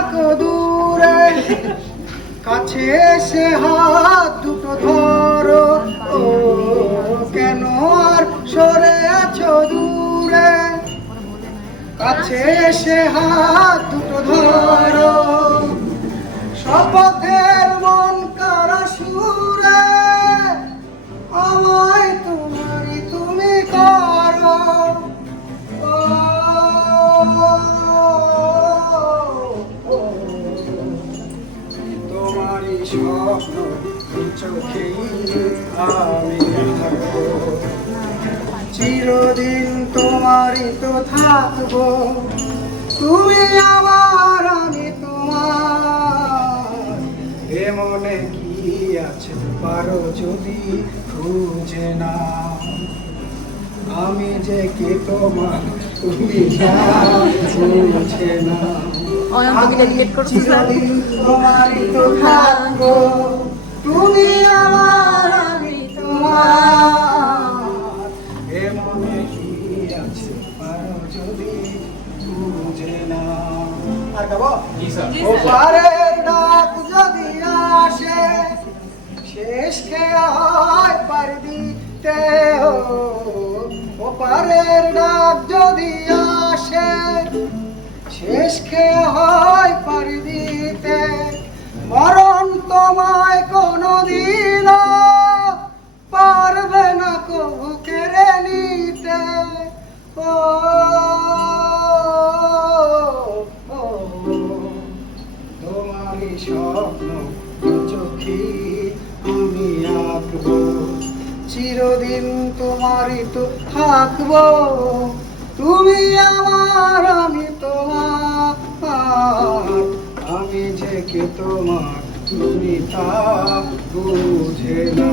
থাকো দূরে, কাছে এসে হাত দুটো ধরো। ও কেন আর সরে আছো দূরে, কাছে এসে হাত দুটো ধরো। শপথের মন কারা সুরে আমায় তোমারই তুমি করো। ও, ও, তোমারই স্বপ্ন চোখেই আমি থাকবো, চিরদিন তোমারই তো থাকবো। তুমি আমার আমি তোমার, এ মনে কি আছে পারো যদি খুঁজে না। আমি যে কি তোমার তুমি বুঝে না। চিরদিন তোমারই তো থাকবো, তুমি আমার আমি তোমার, এ মনে কি আছে পারো যদি বুঝে না। আর গাবো ওপারের ডাক যদি আসে, শেষ খেয়ায় পার দিতে। ওপারের ডাক যদি আসে, শেষ খেয়ে হয় পার দিতে। মরণ তোমায় কোনদিন পারবে না কবু কেড়ে নিতে। ও, ও, তোমারই স্বপ্ন চোখে আমি আঁকবো, চিরদিন তোমারই তো থাকবো। তুমি আমার আমি তোমার, আমি যে কে তোমার তুমি তা বুঝে না।